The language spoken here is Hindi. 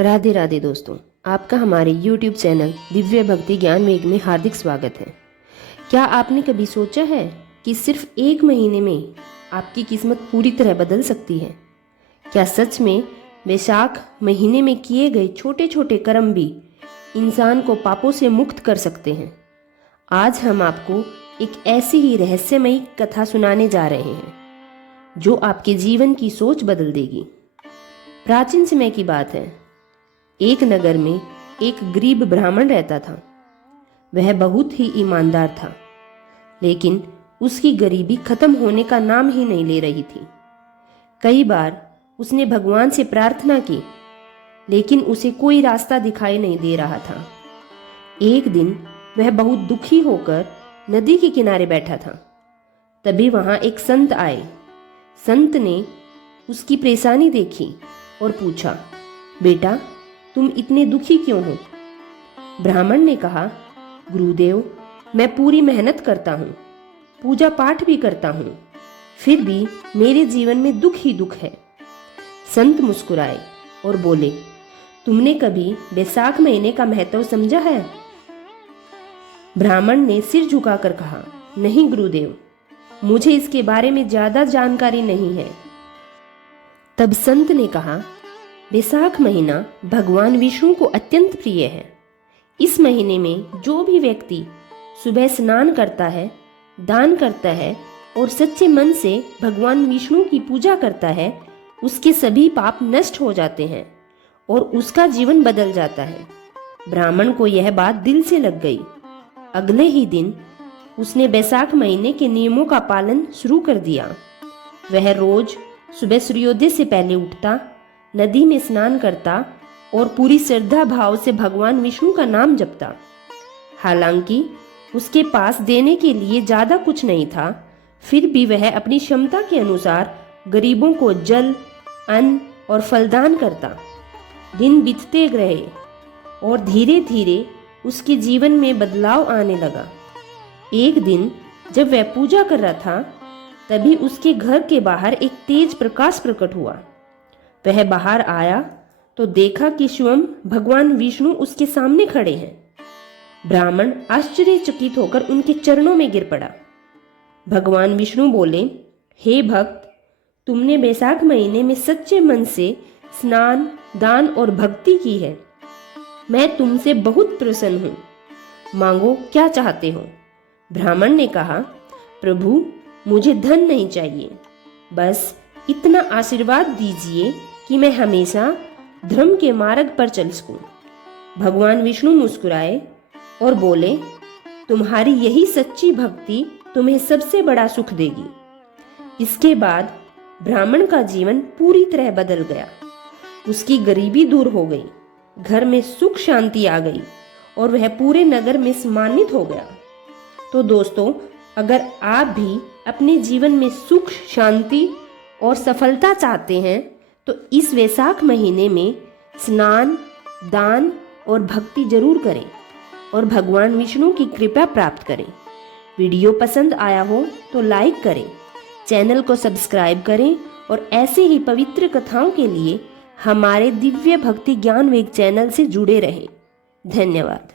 राधे राधे दोस्तों, आपका हमारे YouTube चैनल दिव्य भक्ति ज्ञान वेग में हार्दिक स्वागत है। क्या आपने कभी सोचा है कि सिर्फ एक महीने में आपकी किस्मत पूरी तरह बदल सकती है? क्या सच में वैशाख महीने में किए गए छोटे छोटे कर्म भी इंसान को पापों से मुक्त कर सकते हैं? आज हम आपको एक ऐसी ही रहस्यमयी कथा सुनाने जा रहे हैं जो आपके जीवन की सोच बदल देगी। प्राचीन समय की बात है। एक नगर में एक गरीब ब्राह्मण रहता था। वह बहुत ही ईमानदार था, लेकिन उसकी गरीबी खत्म होने का नाम ही नहीं ले रही थी। कई बार उसने भगवान से प्रार्थना की, लेकिन उसे कोई रास्ता दिखाई नहीं दे रहा था। एक दिन वह बहुत दुखी होकर नदी के किनारे बैठा था। तभी वहां एक संत आए। संत ने उसकी परेशानी देखी और पूछा, बेटा, तुम इतने दुखी क्यों हो? ब्राह्मण ने कहा, गुरुदेव, मैं पूरी मेहनत करता हूँ, पूजा पाठ भी करता हूँ, फिर भी मेरे जीवन में दुख ही दुख है। संत मुस्कुराए और बोले, तुमने कभी वैशाख महीने का महत्व समझा है? ब्राह्मण ने सिर झुकाकर कहा, नहीं गुरुदेव, मुझे इसके बारे में ज्यादा जानकारी नहीं है। तब संत ने कहा, वैशाख महीना भगवान विष्णु को अत्यंत प्रिय है। इस महीने में जो भी व्यक्ति सुबह स्नान करता है, दान करता है और सच्चे मन से भगवान विष्णु की पूजा करता है, उसके सभी पाप नष्ट हो जाते हैं और उसका जीवन बदल जाता है। ब्राह्मण को यह बात दिल से लग गई। अगले ही दिन उसने वैशाख महीने के नियमों का पालन शुरू कर दिया। वह रोज सुबह सूर्योदय से पहले उठता, नदी में स्नान करता और पूरी श्रद्धा भाव से भगवान विष्णु का नाम जपता। हालांकि उसके पास देने के लिए ज्यादा कुछ नहीं था, फिर भी वह अपनी क्षमता के अनुसार गरीबों को जल, अन्न और फलदान करता। दिन बीतते रहे और धीरे धीरे उसके जीवन में बदलाव आने लगा। एक दिन जब वह पूजा कर रहा था, तभी उसके घर के बाहर एक तेज प्रकाश प्रकट हुआ। वह बाहर आया तो देखा कि स्वयं भगवान विष्णु उसके सामने खड़े हैं। ब्राह्मण आश्चर्यचकित होकर उनके चरणों में गिर पड़ा। भगवान विष्णु बोले, हे भक्त, तुमने वैशाख महीने में सच्चे मन से स्नान, दान और भक्ति की है। मैं तुमसे बहुत प्रसन्न हूँ। मांगो, क्या चाहते हो? ब्राह्मण ने कहा, प्रभु, मुझे धन नहीं चाहिए, बस इतना आशीर्वाद दीजिए कि मैं हमेशा धर्म के मार्ग पर चल सकूं। भगवान विष्णु मुस्कुराए और बोले, तुम्हारी यही सच्ची भक्ति तुम्हें सबसे बड़ा सुख देगी। इसके बाद ब्राह्मण का जीवन पूरी तरह बदल गया। उसकी गरीबी दूर हो गई, घर में सुख शांति आ गई और वह पूरे नगर में सम्मानित हो गया। तो दोस्तों, अगर आप भी अपने जीवन में सुख, शांति और सफलता चाहते हैं तो इस वैशाख महीने में स्नान, दान और भक्ति जरूर करें और भगवान विष्णु की कृपा प्राप्त करें। वीडियो पसंद आया हो तो लाइक करें, चैनल को सब्सक्राइब करें और ऐसे ही पवित्र कथाओं के लिए हमारे दिव्य भक्ति ज्ञान वेग चैनल से जुड़े रहें। धन्यवाद।